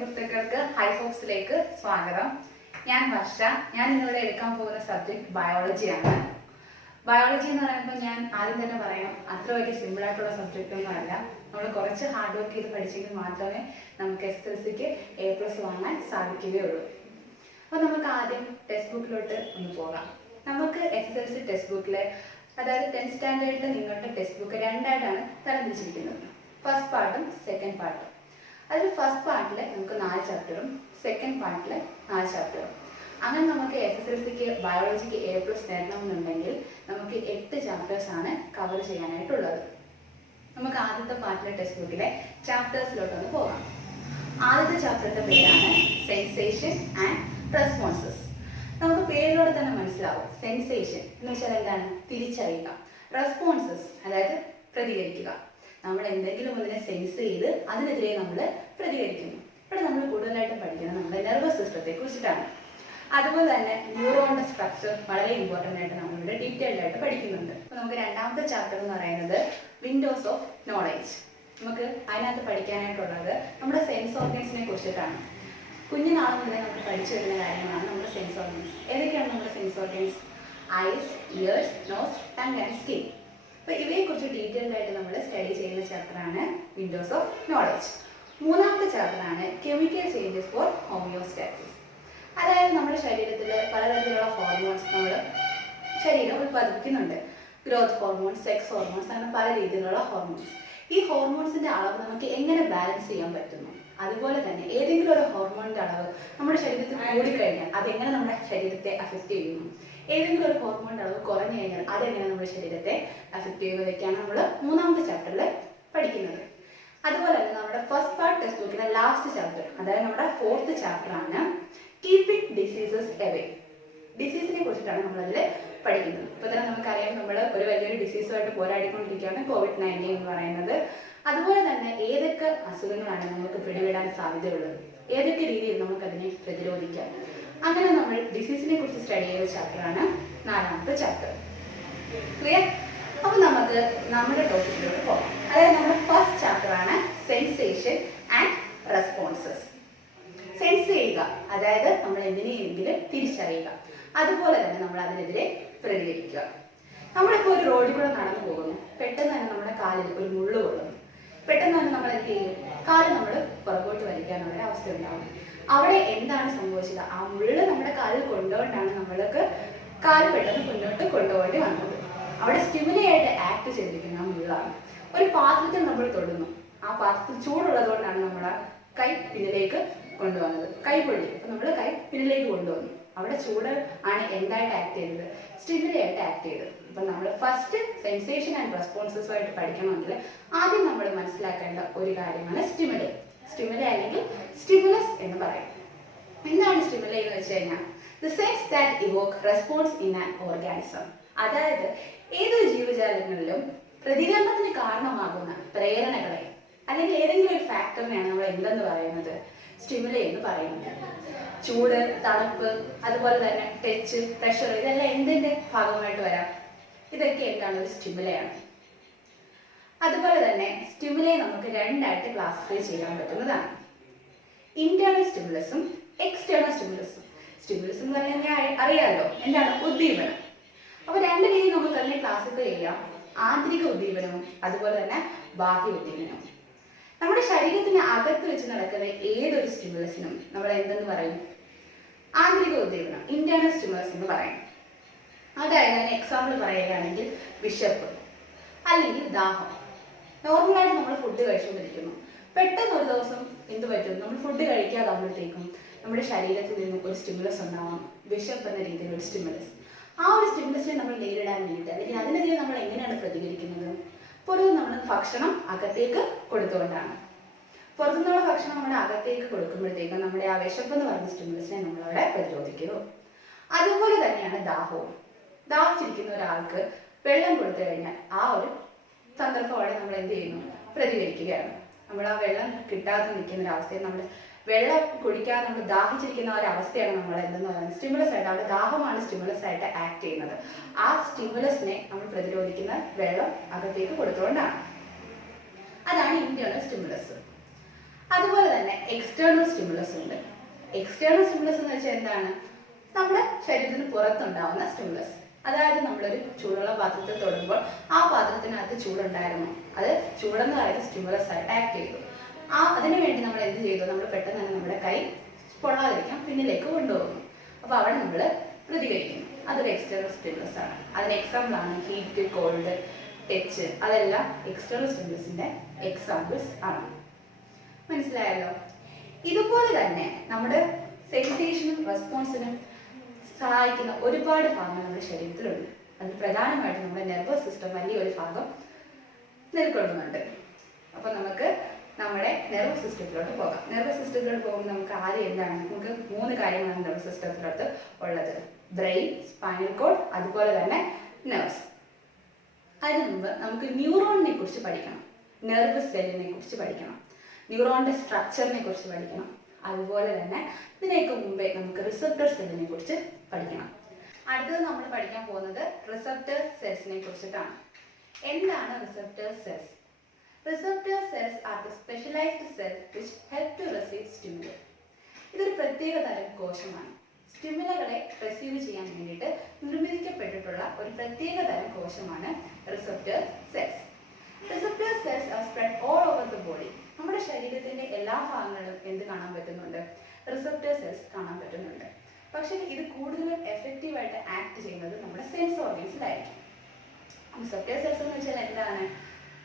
സുഹൃത്തുക്കൾക്ക് ഹൈഫോക്സിലേക്ക് സ്വാഗതം. ഞാൻ വർഷ. ഞാൻ ഇന്നിവിടെ എടുക്കാൻ പോകുന്ന സബ്ജക്ട് ബയോളജിയാണ്. ബയോളജി എന്ന് പറയുമ്പോൾ ഞാൻ ആദ്യം തന്നെ പറയാം, അത്ര വലിയ സിമ്പിൾ ആയിട്ടുള്ള സബ്ജക്റ്റ് ഒന്നും അല്ല. നമ്മൾ കുറച്ച് ഹാർഡ് വർക്ക് ചെയ്ത് പഠിച്ചെങ്കിൽ മാത്രമേ നമുക്ക് SSLCക്ക് A+ വാങ്ങാൻ സാധിക്കുകയുള്ളൂ. അപ്പോൾ നമുക്ക് ആദ്യം ടെക്സ്റ്റ് ബുക്കിലോട്ട് ഒന്ന് പോകാം. നമുക്ക് SSLC ടെക്സ്റ്റ് ബുക്കിൽ, അതായത് 10th സ്റ്റാൻഡേർഡിൽ നിങ്ങളുടെ ടെക്സ്റ്റ് ബുക്ക് രണ്ടായിട്ടാണ് തരംതിരിച്ചിരിക്കുന്നത്. ഫസ്റ്റ് പാർട്ടും സെക്കൻഡ് പാർട്ടും. അതിൽ ഫസ്റ്റ് പാർട്ടിൽ നമുക്ക് 4 ചാപ്റ്ററും സെക്കൻഡ് പാർട്ടിൽ 4 ചാപ്റ്ററും. അങ്ങനെ നമുക്ക് SSLCക്ക് ബയോളജിക്ക് A+ നേടണമെന്നുണ്ടെങ്കിൽ നമുക്ക് 8 ചാപ്റ്റേഴ്സാണ് കവർ ചെയ്യാനായിട്ടുള്ളത്. നമുക്ക് ആദ്യത്തെ പാർട്ടിലെ ടെക്സ്റ്റ് ബുക്കിലെ ചാപ്റ്റേഴ്സിലോട്ടൊന്ന് പോകാം. ആദ്യത്തെ ചാപ്റ്ററിന്റെ പേരാണ് സെൻസേഷൻ ആൻഡ് റെസ്പോൺസസ്. നമുക്ക് പേരിലൂടെ തന്നെ മനസ്സിലാവും. സെൻസേഷൻ എന്ന് വെച്ചാൽ എന്താണ്? തിരിച്ചറിയുക. റെസ്പോൺസസ് അതായത് പ്രതികരിക്കുക. നമ്മൾ എന്തെങ്കിലും ഒന്നിനെ സെൻസ് ചെയ്ത് അതിനെതിരെ നമ്മൾ പ്രതികരിക്കുന്നു. ഇവിടെ നമ്മൾ കൂടുതലായിട്ട് പഠിക്കുന്നത് നമ്മുടെ നെർവസ് സിസ്റ്റത്തെ കുറിച്ചിട്ടാണ്. അതുപോലെ തന്നെ ന്യൂറോണിന്റെ സ്ട്രക്ചർ വളരെ ഇമ്പോർട്ടൻ്റ് ആയിട്ട് നമ്മളിവിടെ ഡീറ്റെയിൽഡ് ആയിട്ട് പഠിക്കുന്നുണ്ട്. അപ്പോൾ നമുക്ക് രണ്ടാമത്തെ ചാപ്റ്റർ എന്ന് പറയുന്നത് വിൻഡോസ് ഓഫ് നോളേജ്. നമുക്ക് അതിനകത്ത് പഠിക്കാനായിട്ടുള്ളത് നമ്മുടെ സെൻസ് ഓർഗൻസിനെ കുറിച്ചിട്ടാണ്. കുഞ്ഞുനാൾ മുതലേ നമുക്ക് പഠിച്ചു വരുന്ന കാര്യങ്ങളാണ് നമ്മുടെ സെൻസ് ഓർഗൻസ്. ഏതൊക്കെയാണ് നമ്മുടെ sense organs? Eyes, ears, nose, tongue and skin. അപ്പോൾ ഇവയെക്കുറിച്ച് ഡീറ്റെയിൽഡ് ആയിട്ട് നമ്മൾ സ്റ്റഡി ചെയ്യുന്ന ചാപ്റ്ററാണ് വിൻഡോസ് ഓഫ് നോളേജ്. മൂന്നാമത്തെ ചാപ്റ്ററാണ് കെമിക്കൽ ചേഞ്ചസ് ഫോർ ഹോമിയോസ്റ്റാസിസ്. അതായത് നമ്മുടെ ശരീരത്തിൽ പലതരത്തിലുള്ള ഹോർമോൺസ് നമ്മൾ ശരീരം ഉൽപ്പാദിപ്പിക്കുന്നുണ്ട്. ഗ്രോത്ത് ഹോർമോൺസ്, സെക്സ് ഹോർമോൺസ്, അങ്ങനെ പല രീതിയിലുള്ള ഹോർമോൺസ്. ഈ ഹോർമോൺസിന്റെ അളവ് നമുക്ക് എങ്ങനെ ബാലൻസ് ചെയ്യാൻ പറ്റുന്നു, അതുപോലെ തന്നെ ഏതെങ്കിലും ഒരു ഹോർമോണിന്റെ അളവ് നമ്മുടെ ശരീരത്തിൽ കൂടിക്കഴിഞ്ഞാൽ അതെങ്ങനെ നമ്മുടെ ശരീരത്തെ അഫക്റ്റ് ചെയ്യുന്നു, ഏതെങ്കിലും ഒരു ഹോർമോണിന്റെ അളവ് കുറഞ്ഞു കഴിഞ്ഞാൽ അതെങ്ങനെ നമ്മുടെ ശരീരത്തെ അഫക്റ്റ് ചെയ്യുന്നതൊക്കെയാണ് നമ്മൾ മൂന്നാമത്തെ ചാപ്റ്ററിൽ പഠിക്കുന്നത്. അതുപോലെ തന്നെ നമ്മുടെ ഫസ്റ്റ് പാർട്ട് ടെക്സ്റ്റ് ബുക്കിലെ ലാസ്റ്റ് ചാപ്റ്റർ, അതായത് നമ്മുടെ 4th ചാപ്റ്റർ ആണ് കീപ്പിംഗ് ഡിസീസസ് എവേ. ഡിസീസിനെ കുറിച്ചിട്ടാണ് നമ്മളതിൽ പഠിക്കുന്നത്. ഇപ്പോൾ തന്നെ നമുക്കറിയാം, നമ്മൾ ഒരു വലിയൊരു ഡിസീസുമായിട്ട് പോരാടിക്കൊണ്ടിരിക്കുകയാണ് COVID-19 എന്ന് പറയുന്നത്. അതുപോലെ തന്നെ ഏതൊക്കെ അസുഖങ്ങളാണ് നമുക്ക് പിടിപെടാൻ സാധ്യതയുള്ളത്, ഏതൊക്കെ രീതിയിൽ നമുക്കതിനെ പ്രതിരോധിക്കാം, അങ്ങനെ നമ്മൾ ഡിസീസിനെ കുറിച്ച് സ്റ്റഡി ചെയ്ത ചാപ്റ്ററാണ് 4ാമത്തെ ചാപ്റ്റർ. ക്ലിയർ? അപ്പോൾ നമുക്ക് നമ്മുടെ ടോപ്പിക്കിലോട്ട് പോകാം. അതായത് നമ്മുടെ ഫസ്റ്റ് ചാപ്റ്ററാണ് സെൻസേഷൻ ആൻഡ് റെസ്പോൺസസ്. സെൻസ് ചെയ്യുക, അതായത് നമ്മൾ എന്തിനെയെങ്കിലും തിരിച്ചറിയുക, അതുപോലെ തന്നെ നമ്മൾ അതിനെതിരെ പ്രതികരിക്കുക. നമ്മളിപ്പോൾ ഒരു റോഡിൽ കൂടെ നടന്നു പോകുന്നു, പെട്ടെന്ന് തന്നെ നമ്മുടെ കാലിൽ ഒരു മുള്ളു കൊള്ളുന്നു. പെട്ടെന്ന് തന്നെ നമ്മൾ എന്ത് ചെയ്യും? കാല് നമ്മൾ പുറകോട്ട് വലിക്കാനുള്ള അവസ്ഥ ഉണ്ടാവും. അവിടെ എന്താണ് സംഭവിച്ചത്? ആ മുള്ള് നമ്മുടെ കാലിൽ കൊണ്ടുകൊണ്ടാണ് നമ്മൾക്ക് കാല് പെട്ടെന്ന് മുന്നോട്ട് കൊണ്ടുപോകേണ്ടി വന്നത്. അവിടെ സ്റ്റിമുലയായിട്ട് ആക്ട് ചെയ്തിരിക്കുന്ന ആ മുള്ളാണ്. ഒരു പാത്രത്തിൽ നമ്മൾ തൊടുന്നു, ആ പാത്രത്തിൽ ചൂടുള്ളത് കൊണ്ടാണ് നമ്മൾ കൈ പിന്നിലേക്ക് കൊണ്ടുവന്നത്. കൈ പൊള്ളി, അപ്പൊ നമ്മൾ കൈ പിന്നിലേക്ക് കൊണ്ടുവന്നു. അവിടെ ചൂട് ആണ് എന്തായിട്ട് ആക്ട് ചെയ്തത്? സ്റ്റിമുലയായിട്ട് ആക്ട് ചെയ്തത്. അപ്പൊ നമ്മൾ ഫസ്റ്റ് സെൻസേഷൻ ആൻഡ് റെസ്പോൺസസുമായിട്ട് പഠിക്കണമെങ്കിൽ ആദ്യം നമ്മൾ മനസ്സിലാക്കേണ്ട ഒരു കാര്യമാണ് സ്റ്റിമുലൈ. സ്റ്റിമുലൈ അല്ലെങ്കിൽ സ്റ്റിമുലസ് എന്ന് പറയും. എന്താണ് സ്റ്റിമുലൈ എന്ന് വെച്ച് കഴിഞ്ഞാൽ the sense that Evoque response in an organism. അതായത് ഏതൊരു ജീവജാലങ്ങളിലും പ്രതികരണത്തിന് കാരണമാകുന്ന പ്രേരണകളെ അല്ലെങ്കിൽ ഏതെങ്കിലും ഒരു ഫാക്ടറിനെയാണ് നമ്മൾ എന്തെന്ന് പറയുന്നത്? സ്റ്റിമുലൈ എന്ന് പറയുന്നത്. ചൂട്, തണുപ്പ്, അതുപോലെ തന്നെ ടച്ച്, പ്രഷർ, ഇതെല്ലാം എന്തിന്റെ ഭാഗമായിട്ട് വരാം? ഇതൊക്കെ എന്താണ്? ഒരു സ്റ്റിമുലൈയാണ്. അതുപോലെ തന്നെ സ്റ്റിമുലൈ നമുക്ക് രണ്ടായിട്ട് ക്ലാസിഫൈ ചെയ്യാൻ പറ്റുന്നതാണ്. ഇന്റേണൽ സ്റ്റിമുലസും എക്സ്റ്റേണൽ സ്റ്റിമുലസും. സ്റ്റിമുലസ് എന്ന് പറഞ്ഞാൽ അറിയാമല്ലോ, എന്താണ്? ഉദ്ദീപനം. അപ്പൊ രണ്ട് രീതിയിൽ നമുക്ക് അതിനെ ക്ലാസിഫൈ ചെയ്യാം. ആന്തരിക ഉദ്ദീപനവും അതുപോലെ തന്നെ ബാഹ്യ ഉദ്ദീപനവും. നമ്മുടെ ശരീരത്തിന് അകത്ത് വെച്ച് നടക്കുന്ന ഏതൊരു സ്റ്റിമുലസിനും നമ്മൾ എന്തെന്ന് പറയും? ആന്തരിക ഉദ്ദീപനം, ഇന്റേണൽ സ്റ്റിമുലസ് എന്ന് പറയും. അതായത് അതിന് എക്സാമ്പിൾ പറയുകയാണെങ്കിൽ വിശപ്പ് അല്ലെങ്കിൽ ദാഹം. നോർമലായിട്ട് നമ്മൾ ഫുഡ് കഴിച്ചുകൊണ്ടിരിക്കുന്നു, പെട്ടെന്ന് ഒരു ദിവസം എന്ത് പറ്റും? നമ്മൾ ഫുഡ് കഴിക്കാതാകുമ്പോഴത്തേക്കും നമ്മുടെ ശരീരത്തിൽ നിന്നും ഒരു സ്റ്റിമുലസ് ഉണ്ടാവാം, വിശപ്പ് എന്ന രീതിയിൽ ഒരു സ്റ്റിമുലസ്. ആ ഒരു സ്റ്റിമുലസിനെ നമ്മൾ നേരിടാൻ വേണ്ടിയിട്ട് അല്ലെങ്കിൽ അതിനെതിരെ നമ്മൾ എങ്ങനെയാണ് പ്രതികരിക്കുന്നത്? പൊതുവെ നമ്മൾ ഭക്ഷണം അകത്തേക്ക് കൊടുത്തുകൊണ്ടാണ്. പുറത്തുനിന്നുള്ള ഭക്ഷണം നമ്മുടെ അകത്തേക്ക് കൊടുക്കുമ്പോഴത്തേക്കും നമ്മുടെ ആ വിശപ്പ് എന്ന് പറയുന്ന സ്റ്റിമുലസിനെ നമ്മളവിടെ പ്രതിരോധിക്കുന്നു. അതുപോലെ തന്നെയാണ് ദാഹവും. ദാഹിച്ചിരിക്കുന്ന ഒരാൾക്ക് വെള്ളം കൊടുത്തു കഴിഞ്ഞാൽ ആ ഒരു സന്ദർഭത്തോടെ നമ്മൾ എന്ത് ചെയ്യുന്നു? പ്രതികരിക്കുകയാണ്. നമ്മൾ ആ വെള്ളം കിട്ടാതെ നിൽക്കുന്ന ഒരവസ്ഥയിൽ നമ്മൾ വെള്ളം കുടിക്കാതെ നമ്മൾ ദാഹിച്ചിരിക്കുന്ന ഒരവസ്ഥയാണ് നമ്മൾ എന്തെന്ന് പറയുന്നത്? സ്റ്റിമുലസ് ആയിട്ട്. അവിടെ ദാഹമാണ് സ്റ്റിമുലസ് ആയിട്ട് ആക്ട് ചെയ്യുന്നത്. ആ സ്റ്റിമുലസിനെ നമ്മൾ പ്രതിരോധിക്കുന്ന വെള്ളം അകത്തേക്ക് കൊടുത്തുകൊണ്ടാണ്. അതാണ് ഇന്റേണൽ സ്റ്റിമുലസ്. അതുപോലെ തന്നെ എക്സ്റ്റേണൽ സ്റ്റിമുലസ് ഉണ്ട്. എക്സ്റ്റേണൽ സ്റ്റിമുലസ് എന്ന് വെച്ചാൽ എന്താണ്? നമ്മുടെ ശരീരത്തിന് പുറത്തുണ്ടാവുന്ന സ്റ്റിമുലസ്. അതായത് നമ്മളൊരു ചൂടുള്ള പാത്രത്തിൽ തൊടുമ്പോൾ ആ പാത്രത്തിനകത്ത് ചൂടുണ്ടായിരുന്നു, അത് ചൂടെന്ന് പറയുന്ന സ്റ്റിമുലസ് ആയിട്ട് ആക്ട് ചെയ്തു. അതിനു വേണ്ടി നമ്മൾ എന്ത് ചെയ്തു? നമ്മൾ പെട്ടെന്ന് തന്നെ നമ്മുടെ കൈ പൊള്ളാതിരിക്കാൻ പിന്നിലേക്ക് കൊണ്ടുപോകുന്നു. അപ്പൊ അവിടെ നമ്മൾ പ്രതികരിക്കുന്നു. അതൊരു എക്സ്റ്റേണൽ സ്റ്റിമുലസ് ആണ്. അതിന് എക്സാമ്പിൾ ആണ് ഹീറ്റ്, കോൾഡ്, ടച്ച്. അതെല്ലാം എക്സ്റ്റേണൽ സ്റ്റിമുലസിന്റെ എക്സാമ്പിൾസ് ആണ്. മനസ്സിലായല്ലോ? ഇതുപോലെ തന്നെ നമ്മുടെ സെൻസേഷനും റെസ്പോൺസിനും സഹായിക്കുന്ന ഒരുപാട് ഭാഗങ്ങൾ നമ്മുടെ ശരീരത്തിലുണ്ട്. അതിൽ പ്രധാനമായിട്ടും നമ്മുടെ നെർവസ് സിസ്റ്റം വലിയൊരു ഭാഗം നിൽക്കൊള്ളുന്നുണ്ട്. അപ്പൊ നമുക്ക് നമ്മുടെ നെർവസ് സിസ്റ്റത്തിലോട്ട് പോകാം. നെർവസ് സിസ്റ്റത്തിലോട്ട് പോകുമ്പോൾ നമുക്ക് ആദ്യം എന്താണ്? നമുക്ക് 3 കാര്യങ്ങളാണ് നെർവസ് സിസ്റ്റത്തിലോട്ട് ഉള്ളത്: ബ്രെയിൻ, സ്പൈനൽ കോഡ്, അതുപോലെ തന്നെ നെർവ്സ്. അതിന് മുമ്പ് നമുക്ക് ന്യൂറോണിനെ കുറിച്ച് പഠിക്കണം, നെർവസ് സെല്ലിനെ കുറിച്ച് പഠിക്കണം, ന്യൂറോണിന്റെ സ്ട്രക്ചറിനെ കുറിച്ച് പഠിക്കണം. അതുപോലെ തന്നെ ഇതിനേക്ക് മുമ്പേ നമുക്ക് റിസപ്റ്റർ സെല്ലിനെ കുറിച്ച് പഠിക്കണം. അടുത്തത് നമ്മൾ പഠിക്കാൻ പോകുന്നത് റിസപ്റ്റർ സെൽസിനെ കുറിച്ചിട്ടാണ്. എന്താണ് receptor cells? Receptor cells are the specialised cells which help to receive stimuli. ഇതൊരു പ്രത്യേക തരം കോശമാണ്. സ്റ്റിമുലകളെ റിസീവ് ചെയ്യാൻ വേണ്ടിയിട്ട് നിർമ്മിക്കപ്പെട്ടിട്ടുള്ള ഒരു പ്രത്യേക തരം കോശമാണ് receptor cells. Receptor cells are spread all over the body. നമ്മുടെ ശരീരത്തിന്റെ എല്ലാ ഭാഗങ്ങളിലും എന്ത് കാണാൻ പറ്റുന്നുണ്ട്? റിസപ്റ്റർ സെൽസ് കാണാൻ പറ്റുന്നുണ്ട്. പക്ഷേ ഇത് കൂടുതലും എഫക്റ്റീവായിട്ട് ആക്ട് ചെയ്യുന്നത് നമ്മുടെ സെൻസ് ഓർഗൻസിലായിരിക്കും. റിസപ്റ്റർ സെൽസ് എന്ന് വെച്ചാൽ എന്താണ്?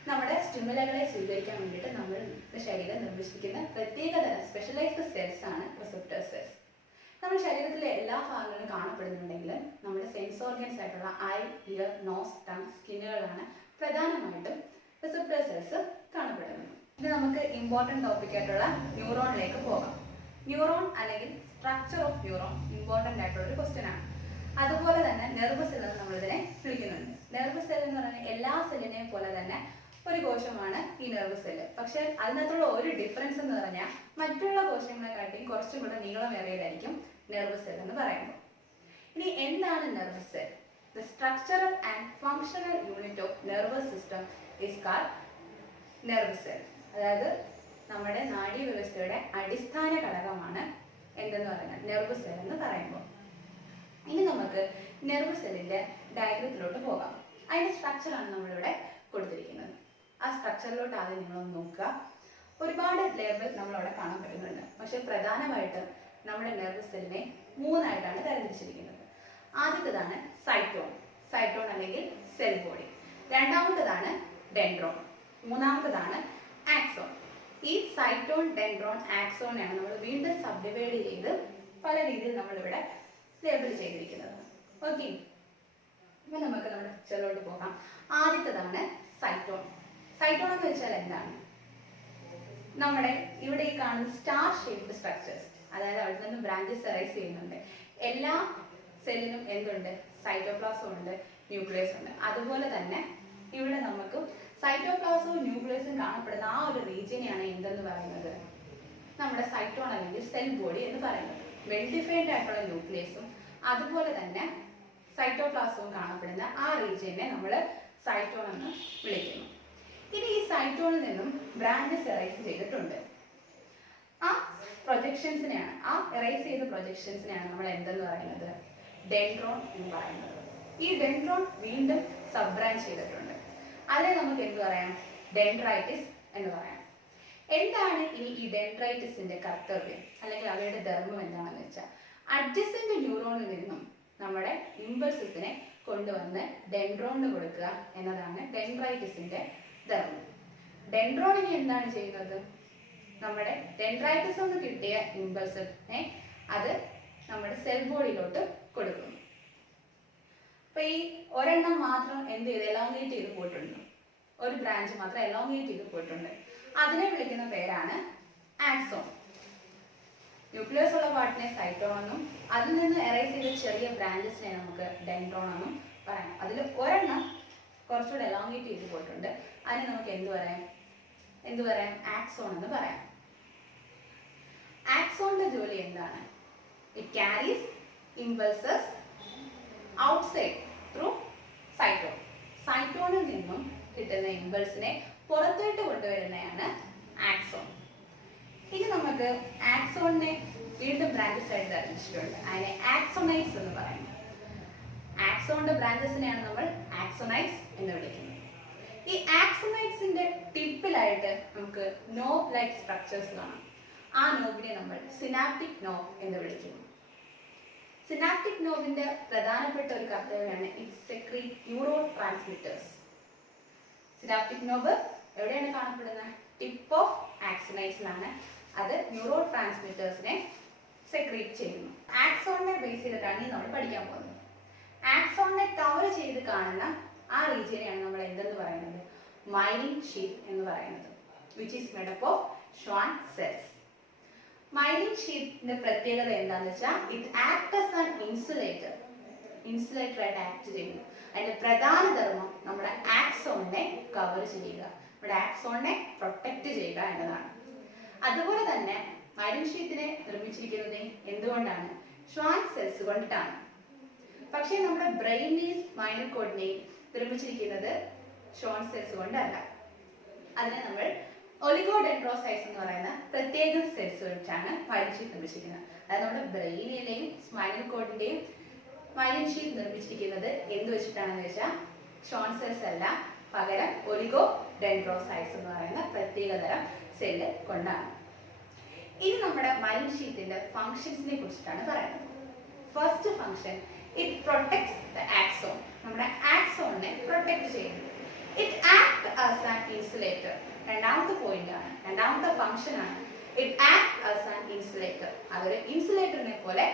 നമ്മുടെ സ്റ്റിമുലകളെ സ്വീകരിക്കാൻ വേണ്ടിയിട്ട് നമ്മുടെ ശരീരം നിർമ്മിച്ചിരിക്കുന്ന പ്രത്യേകതരം സ്പെഷ്യലൈസ്ഡ് സെൽസ് ആണ് റിസപ്റ്റർ സെൽസ്. നമ്മുടെ ശരീരത്തിലെ എല്ലാ ഭാഗങ്ങളിലും കാണപ്പെടുന്നുണ്ടെങ്കിലും നമ്മുടെ സെൻസ് ഓർഗൻസ് ആയിട്ടുള്ള ഐ, ഇയർ, നോസ്, ടങ്, സ്കിന്നുകളാണ് പ്രധാനമായിട്ടും റിസപ്റ്റർ സെൽസ് കാണപ്പെടുന്നത്. ഇത് നമുക്ക് ഇമ്പോർട്ടൻറ്റ് ടോപ്പിക് ആയിട്ടുള്ള ന്യൂറോണിലേക്ക് പോകാം. ന്യൂറോൺ അല്ലെങ്കിൽ സ്ട്രക്ചർ ഓഫ് ന്യൂറോൺ ഇമ്പോർട്ടൻ്റ് ആയിട്ടുള്ള ഒരു ക്വസ്റ്റ്യൻ ആണ്. അതുപോലെ തന്നെ നെർവസ് സെൽ എന്ന് നമ്മളിതിനെ വിളിക്കുന്നുണ്ട്. നെർവസ് സെൽ എന്ന് പറയുന്നത് എല്ലാ സെല്ലിനെയും പോലെ തന്നെ ഒരു കോശമാണ് ഈ നെർവസ് സെല്ല്. പക്ഷെ അതിനകത്തുള്ള ഒരു ഡിഫറൻസ് എന്ന് പറഞ്ഞാൽ മറ്റുള്ള കോശങ്ങളെക്കാട്ടിയും കുറച്ചും കൂടെ നീളമേറിയതായിരിക്കും നെർവസ് സെൽ എന്ന് പറയുമ്പോൾ. ഇനി എന്താണ് nervous cell? The structural and functional unit of nervous system is called nervous cell. അതായത് നമ്മുടെ നാഡീവ്യവസ്ഥയുടെ അടിസ്ഥാന ഘടകമാണ് എന്തെന്ന് പറയുന്നത് നെർവസ് സെൽ എന്ന് പറയുമ്പോൾ. ഇനി നമുക്ക് നെർവസ് സെല്ലിന്റെ ഡയഗ്രത്തിലോട്ട് പോകാം. അതിന്റെ സ്ട്രക്ചറാണ് നമ്മളിവിടെ കൊടുത്തിരിക്കുന്നത്. ആ സ്ട്രക്ചറിലോട്ട് ആദ്യം നിങ്ങളൊന്ന് നോക്കുക. ഒരുപാട് ലേബൽ നമ്മളവിടെ കാണാൻ പറ്റുന്നുണ്ട്. പക്ഷെ പ്രധാനമായിട്ടും നമ്മുടെ നെർവസ് സെല്ലിനെ 3 ആയിട്ടാണ് തരംതിരിച്ചിരിക്കുന്നത്. ആദ്യത്തേതാണ് സൈറ്റോൺ, സൈറ്റോൺ അല്ലെങ്കിൽ സെൽ ബോഡി. രണ്ടാമത്തേതാണ് ഡെൻഡ്രോൺ. മൂന്നാമത്തേതാണ് ആക്സോൺ. ഈ സൈറ്റോൺ, ഡെൻഡ്രോൺ, ആക്സോണെയാണ് നമ്മൾ വീണ്ടും സബ് ഡിവൈഡ് ചെയ്ത് പല രീതിയിൽ നമ്മളിവിടെ ലേബിൾ ചെയ്തിരിക്കുന്നത്. ഓക്കെ, ഇപ്പൊ നമുക്ക് നമ്മുടെ പിക്ചറിലോട്ട് പോകാം. ആദ്യത്തേതാണ് സൈറ്റോൺ. സൈറ്റോൺ എന്ന് വെച്ചാൽ എന്താണ്? നമ്മുടെ ഇവിടെ ഈ കാണുന്ന സ്റ്റാർ ഷേപ്ഡ് സ്ട്രക്ചേഴ്സ്, അതായത് അവിടെ നിന്ന് ബ്രാഞ്ചസ് അറൈസ് ചെയ്യുന്നുണ്ട്. എല്ലാ സെല്ലിനും എന്തുണ്ട്? സൈറ്റോപ്ലാസം ഉണ്ട്, ന്യൂക്ലിയസ് ഉണ്ട്. അതുപോലെ തന്നെ ഇവിടെ നമുക്ക് സൈറ്റോപ്ലാസവും ന്യൂക്ലിയസും കാണപ്പെടുന്ന ആ ഒരു റീജിയനെയാണ് എന്തെന്ന് പറയുന്നത്? നമ്മുടെ സൈറ്റോൺ അല്ലെങ്കിൽ സെൽ ബോഡി എന്ന് പറയുന്നത്. വെൽ ഡിഫൈൻഡ് ആയിട്ടുള്ള ന്യൂക്ലിയസും അതുപോലെ തന്നെ സൈറ്റോപ്ലാസവും കാണപ്പെടുന്ന ആ റീജിയനെ നമ്മൾ സൈറ്റോൺ എന്ന് വിളിക്കുന്നു. ഇനി ഈ സൈറ്റോണിൽ നിന്നും ബ്രാഞ്ചസ് എറൈസ് ചെയ്തിട്ടുണ്ട്. ആ പ്രൊജക്ഷൻസിനെയാണ്, ആ എറൈസ് ചെയ്ത പ്രൊജക്ഷൻസിനെയാണ് നമ്മൾ എന്തെന്ന് പറയുന്നത്? ഡെൻഡ്രോൺ എന്ന് പറയുന്നത്. ഈ ഡെൻഡ്രോൺ വീണ്ടും സബ് ബ്രാഞ്ച് ചെയ്തിട്ടുണ്ട്. അതിനെ നമുക്ക് എന്ത് പറയാം? ഡെൻഡ്രൈറ്റിസ് എന്ന് പറയാം. എന്താണ് ഇനി ഈ ഡെൻഡ്രൈറ്റിസിന്റെ കർത്തവ്യം അല്ലെങ്കിൽ അവയുടെ ധർമ്മം എന്താണെന്ന് വെച്ചാൽ, അഡ്ജസന്റ് ന്യൂറോണിൽ നിന്നും നമ്മുടെ ഇമ്പൾസസിനെ കൊണ്ടുവന്ന് ഡെൻഡ്രോണിന് കൊടുക്കുക എന്നതാണ് ഡെൻഡ്രൈറ്റിസിന്റെ ധർമ്മം. ഡെൻഡ്രോൺ ഇനി എന്താണ് ചെയ്യുന്നത്? നമ്മുടെ ഡെൻഡ്രൈറ്റിസ് നിന്ന് കിട്ടിയ ഇമ്പൾസിനെ അത് നമ്മുടെ സെൽ ബോഡിയിലോട്ട് കൊടുക്കുന്നു. അപ്പൊ ഈ ഒരെണ്ണം മാത്രം എന്ത് ചെയ്ത് എലോങ്ങേറ്റ് ചെയ്ത് പോയിട്ടുണ്ട്, ഒരു ബ്രാഞ്ച് മാത്രം എലോങ്ങേറ്റ് ചെയ്ത് പോയിട്ടുണ്ട്. അതിനെ വിളിക്കുന്ന പേരാണ് ആക്സോൺ. ന്യൂക്ലിയസ് ഉള്ള പാർട്ടിനെ സൈറ്റോൺ എന്നും അതിൽ നിന്ന് എറൈസ് ചെയ്ത ചെറിയ ബ്രാഞ്ചസിനെ നമുക്ക് ഡെൻഡ്രോൺ എന്നും പറയാം. അതിൽ ഒരെണ്ണം കുറച്ചുകൂടെ എലോങ്ങേറ്റ് ചെയ്ത് പോയിട്ടുണ്ട്. അതിനെ നമുക്ക് എന്ത് പറയാം? ആക്സോൺ എന്ന് പറയാം. ആക്സോണിന്റെ ജോലി എന്താണ്? It carries impulses outside through cyton. സൈറ്റോണിൽ നിന്നും കിട്ടുന്ന ഇമ്പൾസിനെ പുറത്തോട്ട് കൊണ്ടുവരുന്നതാണ് ആക്സോൺ. ഇനി നമുക്ക് ആക്സോണിനെ വീണ്ടും ബ്രാഞ്ചസ് ആയിട്ട് തരംതിരിച്ചിട്ടുണ്ട്. അതിനെ ആക്സോണൈറ്റ്സ് എന്ന് പറയുന്നത്. ആക്സോണിന്റെ ബ്രാഞ്ചസിനെയാണ് നമ്മൾ ആക്സോണൈറ്റ്സ് എന്ന് വിളിക്കുന്നത്. ഈ ആക്സോണൈറ്റ്സിന്റെ ടിപ്പിലായിട്ട് നമുക്ക് നോബ് ലൈക്ക് സ്ട്രക്ചേഴ്സ് കാണാം. ആ നോബിനെ നമ്മൾ സിനാപ്റ്റിക് നോബ് എന്ന് വിളിക്കുന്നു. സിനാപ്റ്റിക് നോബിന്റെ പ്രധാനപ്പെട്ട ഒരു കർത്തവ്യമാണ് it secrete neurotransmitters. Synaptic knob എവിടെയാണ് കാണപ്പെടുന്നത്? ടിപ്പ് ഓഫ് ആക്സോണൈറ്റ്സിലാണ്. അത് ന്യൂറോ ട്രാൻസ്മിറ്റേഴ്സിനെ സെക്രീറ്റ് ചെയ്യുന്നു. ആക്സോണിനെ ബേസ് ചെയ്തിട്ടാണ് ഇനി നമ്മൾ പഠിക്കാൻ പോകുന്നത്. ആക്സോണിനെ കവർ ചെയ്ത് കാണുന്ന ആ റീജിയനെയാണ് നമ്മൾ എന്തെന്ന് പറയുന്നത്? മൈലിൻ ഷീത്ത് എന്ന് പറയുന്നത്, which is made up of Schwann cells. Myelin ഷീത്തിന്റെ പ്രത്യേകത എന്താണെന്ന് വെച്ചാൽ it act as an insulator ആയിട്ട് ആക്ട് ചെയ്യുന്നു. അതിന്റെ പ്രധാന ധർമ്മം നമ്മുടെ ആക്സോണിനെ കവർ ചെയ്യുക, നമ്മുടെ ആക്സോണിനെ പ്രൊട്ടക്ട് ചെയ്യുക എന്നതാണ്. അതുപോലെ തന്നെ മൈലിൻ ഷീത്തിനെ നിർമ്മിച്ചിരിക്കുന്നത് എന്തുകൊണ്ടാണ്? ഷ്വാൻ സെൽസ് കൊണ്ടിട്ടാണ്. പക്ഷേ നമ്മുടെ ബ്രെയിനിനെയും സ്പൈനൽ കോഡിനെയും നിർമ്മിച്ചിരിക്കുന്നത് ഷ്വാൻ സെൽസ് കൊണ്ടല്ല. അതിനെ നമ്മൾ ഒലിഗോഡെൻഡ്രോസൈറ്റ്സ് എന്ന് പറയുന്ന പ്രത്യേക സെൽസ് വെച്ചാണ് മൈലിൻ ഷീത്ത് നിർമ്മിച്ചിരിക്കുന്നത്. അതായത് നമ്മുടെ ബ്രെയിനിലെയും സ്പൈനൽ കോഡിന്റെയും മൈലിൻ ഷീത്ത് നിർമ്മിച്ചിരിക്കുന്നത് എന്ത് വെച്ചിട്ടാണെന്ന് വെച്ചാൽ ഷ്വാൻ സെൽസ് അല്ല, പകരം ഒലിഗോഡെൻഡ്രോസൈറ്റ്സ് എന്ന് പറയുന്ന പ്രത്യേകതരം സെല്ല് കൊണ്ടാണ്. ഇനി നമ്മുടെ മൈലിൻ ഷീത്തിന്റെ ഫങ്ഷൻസിനെ കുറിച്ചിട്ടാണ് പറയുന്നത്. First function, it protects the axon. നമ്മുടെ ആക്സോണിനെ പ്രൊട്ടക്ട് ചെയ്യുന്നു. It act as an insulator. രണ്ടാമത്തെ പോയിന്റ് ആണ്, രണ്ടാമത്തെ ഫംഗ്ഷൻ ആണ്. It act as an insulator. അതൊരു ഇൻസുലേറ്ററിനെ പോലെ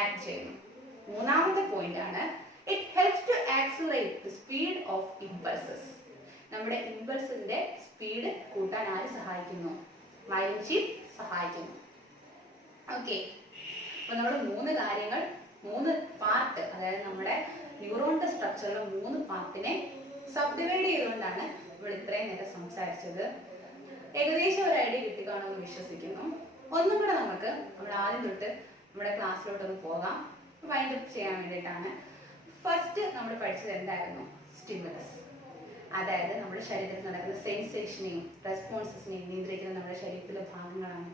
ആക്ട് ചെയ്യുന്നു. മൂന്നാമത്തെ പോയിന്റ് ആണ്, it helps to accelerate the speed of impulses. നമ്മുടെ ഇമ്പൾസിന്റെ സ്പീഡ് കൂട്ടാൻ ആര് സഹായിക്കുന്നു? മൈലിൻ ഷീത്ത് സഹായിക്കുന്നു. ഓക്കെ, അപ്പൊ നമ്മൾ മൂന്ന് കാര്യങ്ങൾ, മൂന്ന് പാർട്ട്, അതായത് നമ്മുടെ ന്യൂറോണിന്റെ സ്ട്രക്ചറിലെ മൂന്ന് പാർട്ടിനെ സബ്ഡിവൈഡ് ചെയ്തുകൊണ്ടാണ് ഇവിടെ ഇത്രയും നേരം സംസാരിച്ചത്. ഏകദേശം ഒരു ഐഡിയ കിട്ടിക്കാണെന്ന് വിശ്വസിക്കുന്നു. ഒന്നും കൂടെ നമുക്ക് നമ്മൾ ആദ്യം തൊട്ട് നമ്മുടെ ക്ലാസ്സിലോട്ടൊന്ന് പോകാം, വൈൻഡ് അപ്പ് ചെയ്യാൻ വേണ്ടിയിട്ടാണ്. ഫസ്റ്റ് നമ്മൾ പഠിച്ചത് എന്തായിരുന്നു? സ്റ്റിമുലസ്. അതായത് നമ്മുടെ ശരീരത്തിൽ നടക്കുന്ന സെൻസേഷനെയും റെസ്പോൺസസിനെയും നിയന്ത്രിക്കുന്ന നമ്മുടെ ശരീരത്തിലെ ഭാഗങ്ങളാണ്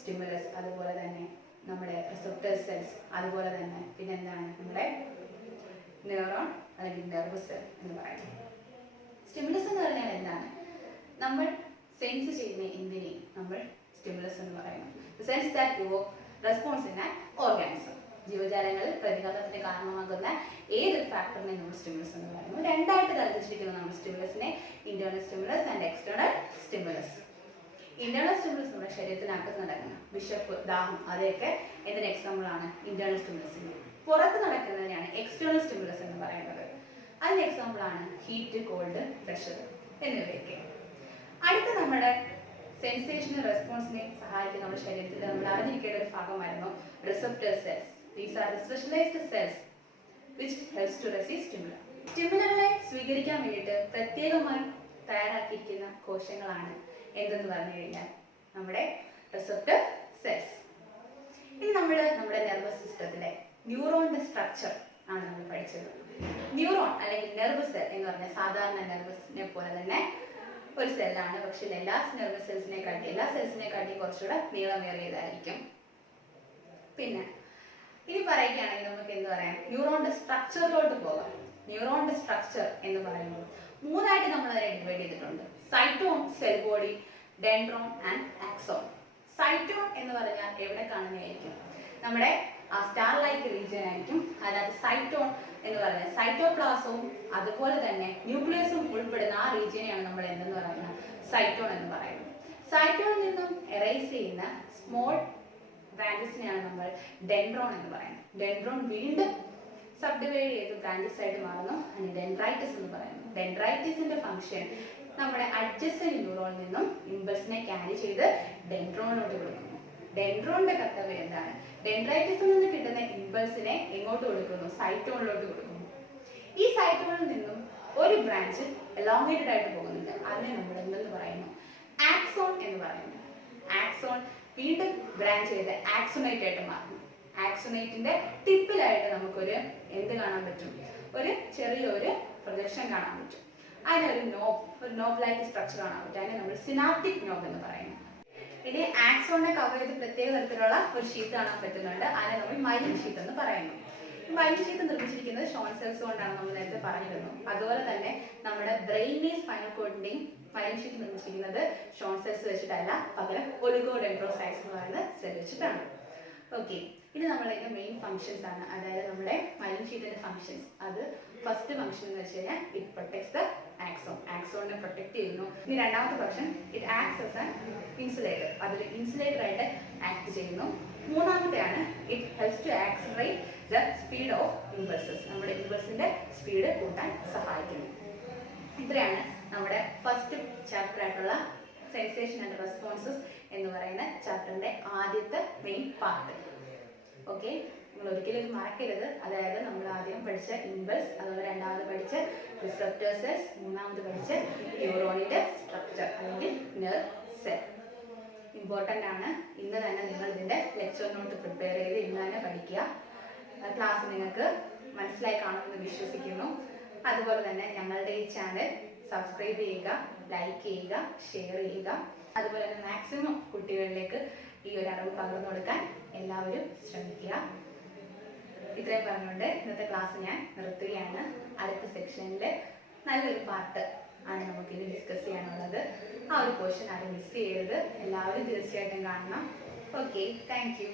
സ്റ്റിമുലസ്. അതുപോലെ തന്നെ നമ്മുടെ റിസപ്റ്റർ സെൽസ്, അതുപോലെ തന്നെ പിന്നെന്താണ് നമ്മുടെ ന്യൂറോൺ അല്ലെങ്കിൽ നെർവ് സെൽ എന്ന് പറയുന്നത്. സ്റ്റിമുലസ് എന്ന് പറഞ്ഞാൽ എന്താണ്? നമ്മൾ സെൻസ് ചെയ്യുന്ന എന്തിനെ നമ്മൾ സ്റ്റിമുലസ് എന്ന് പറയുന്നു. Sense that provoke response in an organism. ജീവജാലങ്ങളിൽ പ്രതികരണത്തിന് കാരണമാകുന്ന ഏതൊരു ഫാക്ടറിനെ നമ്മൾ സ്റ്റിമുലസ് എന്ന് പറയുന്നു. രണ്ടായിട്ട് തരംതിരിച്ചിരിക്കുന്നു നമ്മൾ സ്റ്റിമുലസിനെ, internal stimulus and external stimulus. Internal stimulus നമ്മുടെ ശരീരത്തിനകത്ത് നടക്കുന്ന വിശപ്പ്, ദാഹം, അതൊക്കെ എന്തിന് എക്സാമ്പിൾ ആണ്? ഇന്റേണൽ സ്റ്റിമുലസിന്. പുറത്ത് നടക്കുന്നതിനാണ് എക്സ്റ്റേണൽ സ്റ്റിമുലസ് എന്ന് പറയുന്നത്. അതിന് എക്സാമ്പിൾ ആണ് ഹീറ്റ്, കോൾഡ്, പ്രഷർ എന്നിവയൊക്കെ. അടുത്ത നമ്മുടെ സെൻസേഷണൽ റെസ്പോൺസിനെ സഹായിക്കുന്ന നമ്മുടെ ശരീരത്തിൽ നമ്മൾ അറിഞ്ഞിരിക്കേണ്ട ഒരു ഭാഗമായിരുന്നു receptor cells. These are the specialized cells which helps to resist stimuli. സ്റ്റിമുലകളെ സ്വീകരിക്കാൻ വേണ്ടിയിട്ട് പ്രത്യേകമായി തയ്യാറാക്കിയിരിക്കുന്ന കോശങ്ങളാണ് എന്തെന്ന് പറഞ്ഞു കഴിഞ്ഞാൽ നമ്മുടെ റിസപ്റ്റർ സെൽസ്. ഇനി നമ്മൾ നമ്മുടെ നെർവസ് സിസ്റ്റത്തിലെ ന്യൂറോണിന്റെ സ്ട്രക്ചർ ആണ് നമ്മൾ പഠിച്ചത്. ന്യൂറോൺ അല്ലെങ്കിൽ നെർവ് സെൽ എന്ന് പറഞ്ഞാൽ സാധാരണ നെർവസിനെ പോലെ തന്നെ ഒരു സെല്ലാണ്. പക്ഷെ എല്ലാ നെർവസ് സെൽസിനെ കാട്ടി കുറച്ചുകൂടെ നീളമേറിയതായിരിക്കും. പിന്നെ ഇനി പറയുകയാണെങ്കിൽ നമുക്ക് എന്ത് പറയാം? ന്യൂറോണിന്റെ സ്ട്രക്ചറിലോട്ട് പോകാം. ന്യൂറോണിന്റെ സ്ട്രക്ചർ എന്ന് പറയുമ്പോൾ മൂന്നായിട്ട് നമ്മൾ അതിനെ ഡിവൈഡ് ചെയ്തിട്ടുണ്ട്. Cyton, cell body, dendron and axon. Cyton എന്ന് പറഞ്ഞാൽ എവിടെ കാണുന്നതായിരിക്കും? നമ്മുടെ ആ സ്റ്റാർ ലൈക്ക് റീജിയൻ ആയിരിക്കും. അതിനകത്ത് സൈറ്റോൺ എന്ന് പറയുന്നത് സൈറ്റോപ്ലാസവും അതുപോലെ തന്നെ ന്യൂക്ലിയസും ഉൾപ്പെടുന്ന ആ റീജിയനെയാണ് നമ്മൾ എന്തെന്ന് പറയുന്നത്? സൈറ്റോൺ എന്ന് പറയുന്നത്. സൈറ്റോണിൽ നിന്നും എറൈസ് ചെയ്യുന്ന സ്മോൾ ബ്രാഞ്ചസിനെയാണ് നമ്മൾ ഡെൻഡ്രോൺ എന്ന് പറയുന്നത്. ഡെൻഡ്രോൺ വീണ്ടും സബ്ഡിവൈഡ് ചെയ്ത് ബ്രാഞ്ചസ് ആയിട്ട് മാറുന്നു. അതിന് ഡെൻഡ്രൈറ്റിസ് എന്ന് പറയുന്നു. ഡെൻഡ്രൈറ്റിസിന്റെ ഫംഗ്ഷൻ നമ്മുടെ അഡ്ജസന്റ് ന്യൂറോണിൽ നിന്നും ഇമ്പൾസിനെ ക്യാരി ചെയ്ത് ഡെൻഡ്രോണിലോട്ട് കൊടുക്കുന്നു. ഡെൻഡ്രോണിന്റെ കർത്തവ്യം എന്താണ്? ഡെൻഡ്രൈറ്റിസിൽ നിന്ന് കിട്ടുന്ന ഇമ്പൾസിനെ എങ്ങോട്ട് കൊടുക്കുന്നു? സൈറ്റോണിലോട്ട് കൊടുക്കുന്നു. ഈ സൈറ്റോണിൽ നിന്നും ഒരു ബ്രാഞ്ച് എലോങ്ങേറ്റഡ് ആയിട്ട് പോകുന്നുണ്ട്. അതിനെ നമ്മൾ എന്തെന്ന് പറയുന്നു? ആക്സോൺ എന്ന് പറയുന്നു. ആക്സോൺ വീണ്ടും ബ്രാഞ്ച് ചെയ്ത് ആക്സോണൈറ്റ് ആയിട്ട് മാറുന്നു. ആക്സോണൈറ്റിന്റെ ടിപ്പിലായിട്ട് നമുക്കൊരു എന്ത് കാണാൻ പറ്റും? ഒരു ചെറിയൊരു പ്രൊജക്ഷൻ കാണാൻ പറ്റും. അതിനൊരു നോബ് ലൈക്ക് സ്ട്രക്ചർ കാണാൻ പറ്റും. അതിനെ നമ്മൾ സിനാപ്റ്റിക് നോബ് എന്ന് പറയുന്നു. ഇനി ആക്സോണിനെ കവർ ചെയ്ത് പ്രത്യേക തരത്തിലുള്ള ഒരു ഷീറ്റ് കാണാൻ പറ്റുന്നുണ്ട്. അതിനെ നമ്മൾ മൈലിൻ ഷീറ്റ് എന്ന് പറയുന്നു. മൈലിൻ ഷീറ്റ് നിർമ്മിച്ചിരിക്കുന്നത് ഷോൺ സെൽസ് കൊണ്ടാണ്, നമ്മൾ നേരത്തെ പറഞ്ഞിരുന്നു. അതുപോലെ തന്നെ നമ്മുടെ ബ്രെയിനിനെയും സ്പൈനൽ കോഡിന്റെയും മൈലിൻ ഷീറ്റ് നിർമ്മിച്ചിരിക്കുന്നത് ഷോൺ സെൽസ് വെച്ചിട്ടല്ല, പകരം ഒലിഗോഡെൻഡ്രോസൈറ്റ്സ് എന്ന് പറയുന്ന സെൽ വെച്ചിട്ടാണ്. ഓക്കെ, ഇനി നമ്മളിതിന്റെ മെയിൻ ഫംഗ്ഷൻസ് ആണ്, അതായത് നമ്മുടെ മൈലിൻ ഷീറ്റിന്റെ ഫംഗ്ഷൻസ്. അത് ഫസ്റ്റ് ഫംഗ്ഷൻ എന്ന് വെച്ച് കഴിഞ്ഞാൽ ഇറ്റ് പ്രൊട്ടക്ട്സ് ദ ആക്സോൺ, ആക്സോണിനെ പ്രൊട്ടക്ട് ചെയ്യുന്നു. ഇനി രണ്ടാമത്തെ function it acts as an insulator, അതിൽ ഇൻസുലേറ്റർ ആയിട്ട് ആക്ട് ചെയ്യുന്നു. മൂന്നാമത്തെയാണ് it helps to accelerate the speed of impulses, നമ്മുടെ ഇമ്പൾസിന്റെ സ്പീഡ് കൂട്ടാൻ സഹായിക്കുന്നു. ഇത്രയാണ് നമ്മുടെ ഫസ്റ്റ് ചാപ്റ്റർ ആയിട്ടുള്ള സെൻസേഷൻ ആൻഡ് റെസ്പോൺസസ് എന്ന് പറയുന്ന ചാപ്റ്ററിന്റെ ആദ്യത്തെ മെയിൻ പാർട്ട്. ഓക്കെ, നിങ്ങൾ ഒരിക്കലും ഇത് മറക്കരുത്. അതായത് നമ്മൾ ആദ്യം പഠിച്ച ഇമ്പൾസ്, അതുപോലെ രണ്ടാമത് പഠിച്ച റിസപ്റ്റർ സെൽസ്, മൂന്നാമത് പഠിച്ച ന്യൂറോണിന്റെ സ്ട്രക്ചർ അല്ലെങ്കിൽ നെർവ് സെൽ. ഇമ്പോർട്ടൻ്റ് ആണ്. ഇന്ന് തന്നെ നിങ്ങൾ ഇതിന്റെ ലെക്ചർ നോട്ട് പ്രിപ്പയർ ചെയ്ത് ഇന്ന് തന്നെ പഠിക്കുക. ക്ലാസ് നിങ്ങൾക്ക് മനസ്സിലായി കാണുമെന്ന് വിശ്വസിക്കുന്നു. അതുപോലെ തന്നെ ഞങ്ങളുടെ ഈ ചാനൽ സബ്സ്ക്രൈബ് ചെയ്യുക, ലൈക്ക് ചെയ്യുക, ഷെയർ ചെയ്യുക. അതുപോലെ തന്നെ മാക്സിമം കുട്ടികളിലേക്ക് ഈ ഒരു അറിവ് പകർന്നു കൊടുക്കാൻ എല്ലാവരും ശ്രമിക്കുക. ഇത്രയും പറഞ്ഞുകൊണ്ട് ഇന്നത്തെ ക്ലാസ് ഞാൻ നിർത്തുകയാണ്. അടുത്ത സെക്ഷനിൽ നല്ലൊരു പാർട്ട് ആണ് നമുക്കിത് ഡിസ്കസ് ചെയ്യാനുള്ളത്. ആ ഒരു പോർഷൻ ആരും മിസ് ചെയ്യരുത്. എല്ലാവരും തീർച്ചയായിട്ടും കാണണം. Okay, thank you.